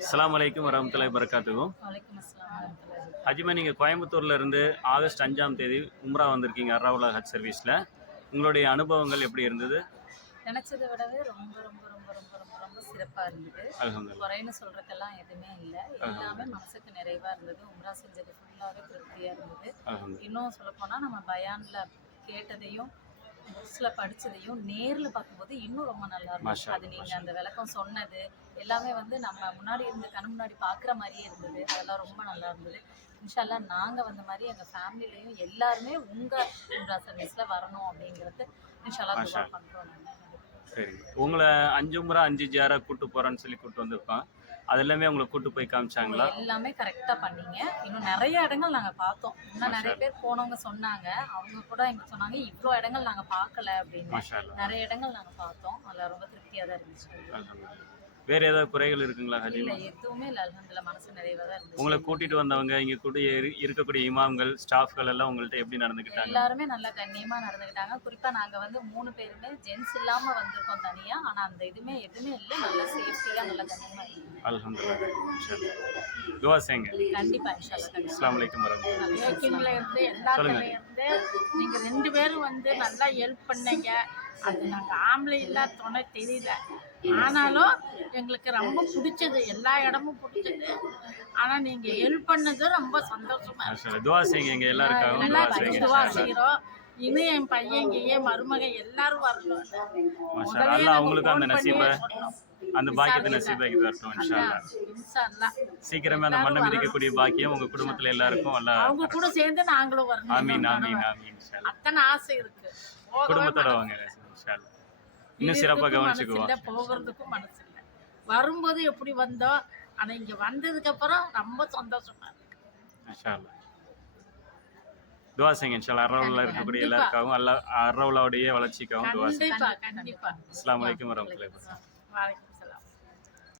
வரகாத்துக்கும் வலைக்கம் அஸ்ஸலாம் வரமத்துல்லாஹி ஹஜிமா நீங்கள் கோயம்புத்தூர்ல இருந்து ஆகஸ்ட் அஞ்சாம் தேதி உம்ரா வந்திருக்கீங்க அர்ராவுல்லா ஹஜ் சர்வீஸில். உங்களுடைய அனுபவங்கள் எப்படி இருந்தது? நினைச்சதை விடவே ரொம்ப ரொம்ப ரொம்ப ரொம்ப ரொம்ப ரொம்ப சிறப்பா இருந்தது. குறைன்னு சொல்றதுக்கெல்லாம் எதுவுமே இல்லை. எல்லாமே மனசுக்கு நிறைவா இருந்தது. உம்ரா செஞ்சது ஃபுல்லாவே திருப்தியா இருந்தது. இன்னும் சொல்லப்போனா நம்ம பயான்ல கேட்டதையும் புக்ஸ்ல படிச்சதையும் நேர்ல பார்க்கும்போது இன்னும் ரொம்ப நல்லா இருந்துச்சு அது நீங்க அந்த விளக்கம் சொன்னது எல்லாமே வந்து நம்ம முன்னாடி இருந்து கண் முன்னாடி பார்க்குற மாதிரியே இருந்தது. அதெல்லாம் ரொம்ப நல்லா இருந்தது. இன்ஷால்லா நாங்க வந்த மாதிரி எங்க ஃபேமிலிலையும் எல்லாருமே உங்க உம்ரா சர்வீஸ்ல வரணும் அப்படிங்கிறது இன்ஷால்லா துவா மாஷா. சரி. உங்களை அஞ்சு முறை அஞ்சு ஜாரா கூட்டு போகிறேன்னு சொல்லி கூட்டு வந்திருக்கோம். அது எல்லாமே உங்களை கூட்டு போய் காமிச்சாங்களா? எல்லாமே கரெக்டா பண்ணீங்க. இன்னும் நிறைய இடங்கள் நாங்க பார்த்தோம். இன்னும் நிறைய பேர் போனவங்க சொன்னாங்க. அவங்க கூட எங்க சொன்னாங்க இவ்வளோ இடங்கள் நாங்க பார்க்கல அப்படின்னு. நிறைய இடங்கள் நாங்க பார்த்தோம். அதுல ரொம்ப திருப்தியா தான் இருந்துச்சு. வேற ஏதாவது குறைகள் இருக்குங்களா இல்ல ஹஜிமா எதுவுமே இல்ல மனசு நிறைவா தான் இருந்துச்சு. உங்களை கூட்டிட்டு வந்தவங்க இங்க கூட இரு- இருக்கக்கூடிய இமாம்கள் ஸ்டாஃப்கள் எல்லாம் உங்கள்ட்ட எப்படி நடந்துக்கிட்டாங்க? எல்லாருமே நல்லா கண்ணியமா நடந்துக்கிட்டாங்க. குறிப்பா நாங்க வந்து மூணு பேருமே ஜென்ஸ் இல்லாம வந்திருக்கோம் தனியா. ஆனா அந்த இதுமே எதுவுமே இல்லை. நல்லா சேஃப்டியா நல்லா கண்ணியமா இருக்கு அல்ஹம்துலில்லாஹ். இன்ஷா அல்லாஹ். துவா செய்யுங்க. கண்டிப்பா இன்ஷால்லா கண்டிப்பா. அஸ்ஸலாமு அலைக்கும் வரமத்துல்லாஹ் பேக்கிங்ல இருந்து எல்லாத்துல இருந்து நீங்க ரெண்டு பேரும் வந்து நல்லா ஹெல்ப் பண்ணீங்க. அது நாங்க ஆம்பளை இல்லாத துணை தெரியல. ஆனாலும் எங்களுக்கு ரொம்ப பிடிச்சது. எல்லா இடமும் பிடிச்சது. ஆனா நீங்க ஹெல்ப் பண்ணது ரொம்ப சந்தோஷமா இருக்கு. மாஷா அல்லாஹ். துவா செய்யுங்க. துவா இன்ஷா அல்லாஹ். செய்கிறோம் இன்னும் என் பையன் இங்கேயே மருமக எல்லாரும் வரணும். மாஷா அவங்களுக்கும் அந்த நசீபை. அந்த பாக்கியத்தை நசீபாக்கி தரட்டும் இன்ஷா அல்லாஹ். சீக்கிரமே அந்த மண்ணை மிதிக்கக்கூடிய பாக்கியம் உங்க குடும்பத்துல எல்லாருக்கும். அல்ல அவங்க கூட சேர்ந்து நாங்களும் வரணும். ஆமீன் ஆமீன் ஆமீன் இன்ஷா அல்லாஹ். அத்தனை ஆசை இருக்கு. குடும்பத்தோட வாங்க. இன்ஷா. இன்னும் சிறப்பா இருக்கிறதுக்கும் கவனிச்சுக்குவோம். போகிறதுக்கும் மனசு இல்லை வரும்போது எப்படி வந்தோம் ஆனா இங்க வந்ததுக்கு அப்புறம் ரொம்ப சந்தோஷமா இருக்கு. துவா செய்யுங்க இன்ஷா அல்லாஹ். அர்ரவுல இருக்கக்கூடிய எல்லாருக்காகவும் அல்ல அர்ரவுலாவுடைய வளர்ச்சிக்காகவும் துவா செய்யுங்க. கண்டிப்பா. கண்டிப்பா அஸ்ஸலாமு